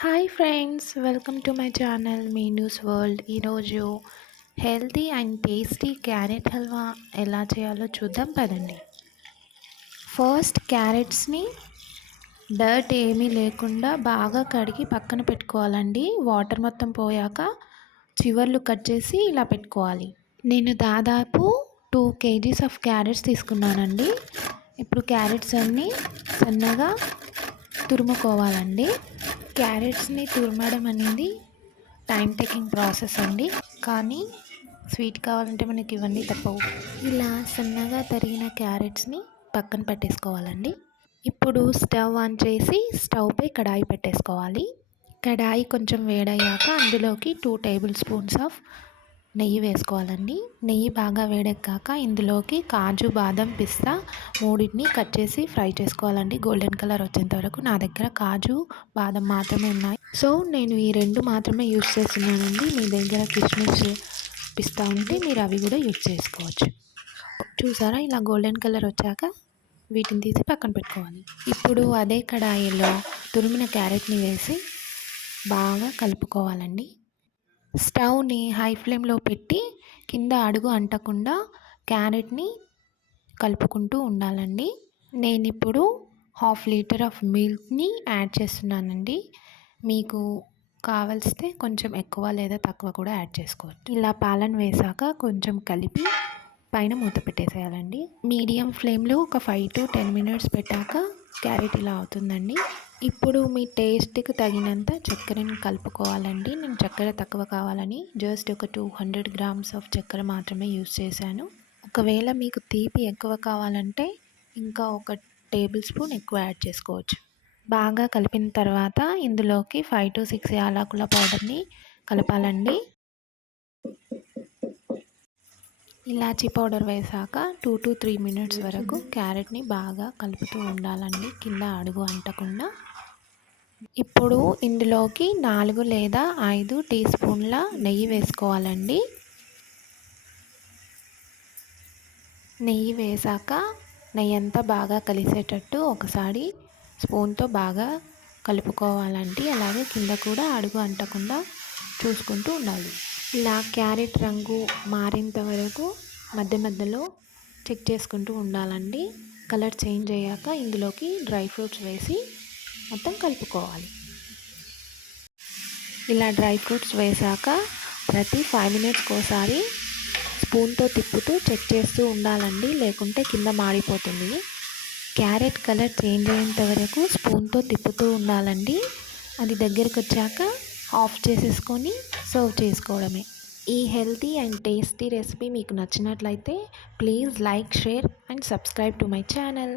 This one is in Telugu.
Hi friends, welcome to my channel మీ న్యూస్ వరల్డ్. ఈరోజు healthy and tasty carrot halwa ఎలా చేయాలో చూద్దాం పదండి. ఫస్ట్ క్యారెట్స్ని డర్ట్ ఏమీ లేకుండా బాగా కడిగి పక్కన పెట్టుకోవాలండి. వాటర్ మొత్తం పోయాక చివర్లు కట్ చేసి ఇలా పెట్టుకోవాలి. నేను దాదాపు 2 kgs ఆఫ్ క్యారెట్స్ తీసుకున్నానండి. ఇప్పుడు క్యారెట్స్ అన్నీ సన్నగా తురుముకోవాలండి. క్యారెట్స్ని తురమడం అనేది టైం టేకింగ్ ప్రాసెస్ అండి, కానీ స్వీట్ కావాలంటే మనకి ఇవన్నీ తప్పవు. ఇలా సన్నగా తరిగిన క్యారెట్స్ని పక్కన పెట్టేసుకోవాలండి. ఇప్పుడు స్టవ్ ఆన్ చేసి స్టవ్పై కడాయి పెట్టేసుకోవాలి. కడాయి కొంచెం వేడయ్యాక అందులోకి 2 టేబుల్ స్పూన్స్ ఆఫ్ నెయ్యి వేసుకోవాలండి. నెయ్యి బాగా వేడెక్కాక ఇందులోకి కాజు, బాదం, పిస్తా మూడింటిని కట్ చేసి ఫ్రై చేసుకోవాలండి. గోల్డెన్ కలర్ వచ్చేంత వరకు. నా దగ్గర కాజు, బాదం మాత్రమే ఉన్నాయి, సో నేను ఈ 2 మాత్రమే యూజ్ చేస్తున్నానండి. మీ దగ్గర కిస్మిస్, పిస్తా ఉంటే మీరు అవి కూడా యూజ్ చేసుకోవచ్చు. చూసారా, ఇలా గోల్డెన్ కలర్ వచ్చాక వీటిని తీసి పక్కన పెట్టుకోవాలి. ఇప్పుడు అదే కడాయిలో తురిమిన క్యారెట్ని వేసి బాగా కలుపుకోవాలండి. స్టవ్ని హై ఫ్లేమ్లో పెట్టి కింద అడుగు అంటకుండా క్యారెట్ని కలుపుకుంటూ ఉండాలండి. నేను ఇప్పుడు 1/2 లీటర్ ఆఫ్ మిల్క్ని యాడ్ చేస్తున్నానండి. మీకు కావలిస్తే కొంచెం ఎక్కువ లేదా తక్కువ కూడా యాడ్ చేసుకోవచ్చు. ఇలా పాలను వేసాక కొంచెం కలిపి పైన మూత పెట్టేసేయాలండి. మీడియం ఫ్లేమ్లో ఒక 5 to 10 మినిట్స్ పెట్టాక క్యారెట్ ఇలా అవుతుందండి. ఇప్పుడు మీ టేస్ట్కి తగినంత చక్కెరని కలుపుకోవాలండి. నేను చక్కెర తక్కువ కావాలని జస్ట్ ఒక 200 grams ఆఫ్ చక్కెర మాత్రమే యూస్ చేశాను. ఒకవేళ మీకు తీపి ఎక్కువ కావాలంటే ఇంకా ఒక టేబుల్ స్పూన్ ఎక్కువ యాడ్ చేసుకోవచ్చు. బాగా కలిపిన తర్వాత ఇందులోకి 5 to 6 యాలకుల పౌడర్ని కలపాలండి. ఇలాచీ పౌడర్ వేసాక 2 to 3 మినిట్స్ వరకు క్యారెట్ని బాగా కలుపుతూ ఉండాలండి, కింద అడుగు అంటకుండా. ఇప్పుడు ఇందులోకి 4 లేదా 5 టీ స్పూన్ల నెయ్యి వేసుకోవాలండి. నెయ్యి వేసాక నెయ్యి అంతా బాగా కలిసేటట్టు ఒకసారి స్పూన్తో బాగా కలుపుకోవాలండి. అలాగే కింద కూడా అడుగు అంటకుండా చూసుకుంటూ ఉండాలి. ఇలా క్యారెట్ రంగు మారేంత వరకు మధ్య మధ్యలో చెక్ చేసుకుంటూ ఉండాలండి. కలర్ చేంజ్ అయ్యాక ఇందులోకి డ్రై ఫ్రూట్స్ వేసి మొత్తం కలుపుకోవాలి. ఇలా డ్రై ఫ్రూట్స్ వేసాక ప్రతి 5 మినిట్స్కి ఒకసారి స్పూన్తో తిప్పుతూ చెక్ చేస్తూ ఉండాలండి, లేకుంటే కింద మాడిపోతుంది. క్యారెట్ కలర్ చేంజ్ అయ్యేంత వరకు స్పూన్తో తిప్పుతూ ఉండాలండి. అది దగ్గరికి వచ్చాక ఆఫ్ చేసేసుకొని సర్వ్ చేసుకోవడమే. ఈ హెల్తీ అండ్ టేస్టీ రెసిపీ మీకు నచ్చినట్లయితే please like, share and subscribe to my channel.